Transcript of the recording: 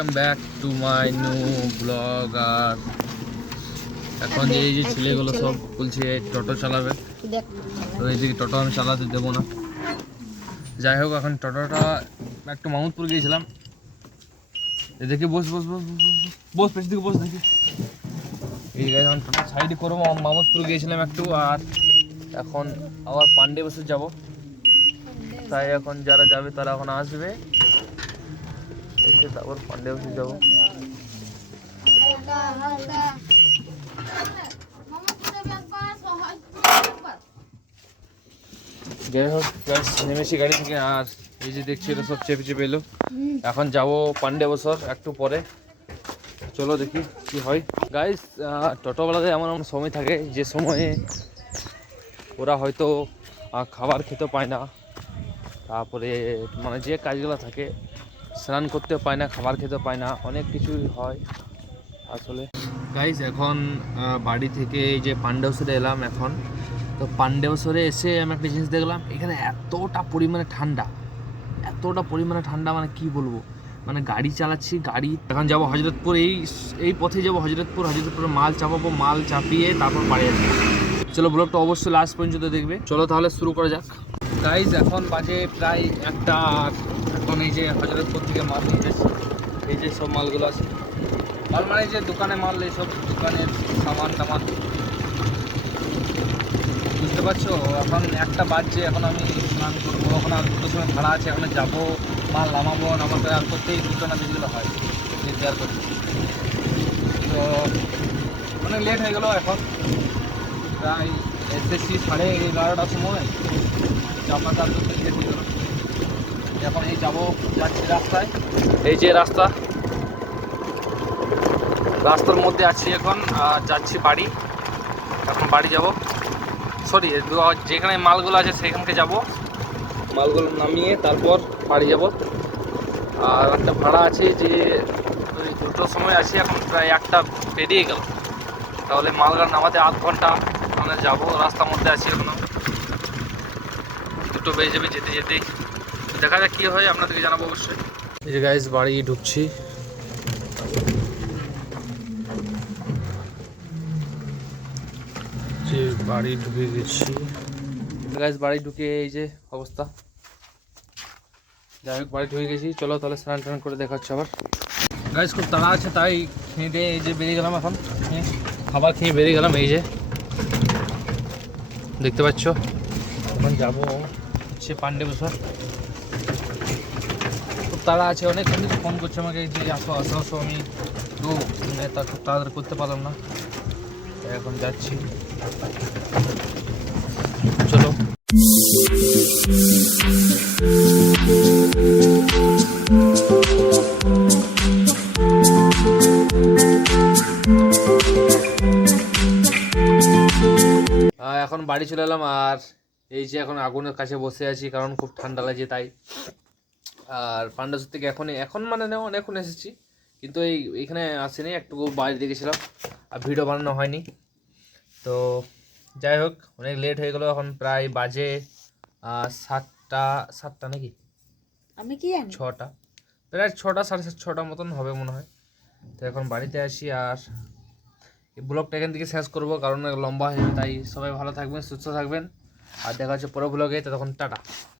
Welcome back to my new vlog আর এখন এই যে ছেলেগুলো সব বলছে টোটো চালাবে, তো এইদিকে টোটো আমি চালাতে দেবো না। যাই হোক, এখন টোটোটা একটু মামুদপুর গিয়েছিলাম। এদিকে বস বস বস বস পেছ দিকে বস দেখি। এই জায়গায় এখন টোটো সাইড করবো, মামুদপুর গিয়েছিলাম একটু, আর এখন আবার পান্ডে বসে যাব। তাই এখন যারা যাবে তারা এখন আসবে, এসে তারপর পান্ডে বসে যাবো। যাই হোক গাইস, নেমেছি গাড়ি থেকে, আর এই যে দেখছি এটা সব চেপে চেপে এলো। এখন যাবো পান্ডে বছর একটু পরে, চলো দেখি কি হয়। গাইস, টোটোওয়ালাদের এমন এমন সময় থাকে যে সময়ে ওরা হয়তো খাবার খেতে পায় না, তারপরে মানে যে কাজগুলো থাকে স্নান করতে পায় না, খাবার খেতে পায় না, অনেক কিছুই হয় আসলে। গাইস, এখন বাড়ি থেকে এই যে পান্ডেশ্বরে এলাম এখন। তো পান্ডেশ্বরে এসে আমি একটা জিনিস দেখলাম, এখানে এতটা পরিমাণে ঠান্ডা মানে কি বলবো। মানে গাড়ি চালাচ্ছি, গাড়ি এখন যাবো হজরতপুর, এই পথে যাবো হজরতপুরে মাল চাপাবো, মাল চাপিয়ে তারপর বাড়ি আসবো। চলো, ব্লগটা অবশ্যই লাস্ট পর্যন্ত দেখবে। চলো তাহলে শুরু করা যাক। গাইস, এখন বাজে প্রায় 1টা, আর এখন এই যে হজরতপুর থেকে মাল নিয়ে যাচ্ছি। এই যে সব মালগুলো আছে, মাল মানে যে দোকানে মাল, এইসব দোকানের সামান টামান, বুঝতে পারছো। এখন 1টা বাজছে, এখন আমি স্নান করবো, এখন আর 2টোর সময় ভাড়া আছে, এখন যাবো মাল নামাতে আর করতেই 2টো না দিলে হয় দেওয়ার করতে। তো অনেক লেট হয়ে গেলো, এখন প্রায় এসেছি 11:30টার সময়, চাপা তার করতে লেট হয়ে গেলো। এখন এই যাচ্ছি রাস্তায়, এই যে রাস্তার মধ্যে আছি এখন, যাচ্ছি বাড়ি। এখন বাড়ি যাব, সরি যেখানে মালগুলো আছে সেখানকে যাব, মালগুলো নামিয়ে তারপর বাড়ি যাব। আর একটা ভাড়া আছে যে ওই 2টোর সময় আছি, এখন প্রায় 1টা পেরিয়ে গেল, তাহলে মালগুলো নামাতে আধ ঘন্টা মানে যাবো। রাস্তার মধ্যে আছি এখনো, 2টো বেজে যাবে যেতে যেতেই। দেখা যাক কী হয়, আপনাদেরকে জানাবো অবশ্যই। এই যে গাইস, বাড়ি ঢুকছি। যে বাড়ি ঢুকে গেছি গাইস, বাড়ি ঢুকে এই যে অবস্থা। যাই হোক, বাড়ি ঢুকে গেছি, চলো তাহলে স্নান টান করে দেখা হচ্ছে আবার। গাইস, খুব তাড়া আছে, তাই খেয়ে দিয়ে এই যে বেরিয়ে গেলাম। এখন খাবার খেয়ে বেরিয়ে গেলাম, এই যে দেখতে পাচ্ছ। এখন যাবো হচ্ছে পান্ডে বছর, খুব তাড়া আছে। অনেক কিন্তু ফোন করছে আমাকে যে আসো আসো আসো, আমি তো তা খুব তাড়াতাড়ি করতে পারলাম না, এখন যাচ্ছি। চলো। এখন বাড়ি চলে এলাম, আর এই যে এখন আগুনের কাছে বসে আছি, কারণ খুব ঠান্ডা লাগছে তাই। আর পান্ডেশ্বর থেকে এখন মানে না অনেকক্ষণ এসেছি, কিন্তু এইখানে আসিনি, একটু বাইরে দেখেছিলাম আর ভিডিও বানানো হয়নি। তো যাই হোক, অনেক লেট হয়ে গেলো, এখন প্রায় বাজে 7টা নাকি, আমি কি জানি 6টা, প্রায় 6টা 6:30 মতন হবে মনে হয়। তো এখন বাড়িতে আসি, আর এই ব্লগটা এখান থেকে শেষ করবো, কারণ লম্বা হয়ে যাবে। তাই সবাই ভালো থাকবেন, সুস্থ থাকবেন, আর দেখা হচ্ছে পরের ব্লগে। তখন টাটা।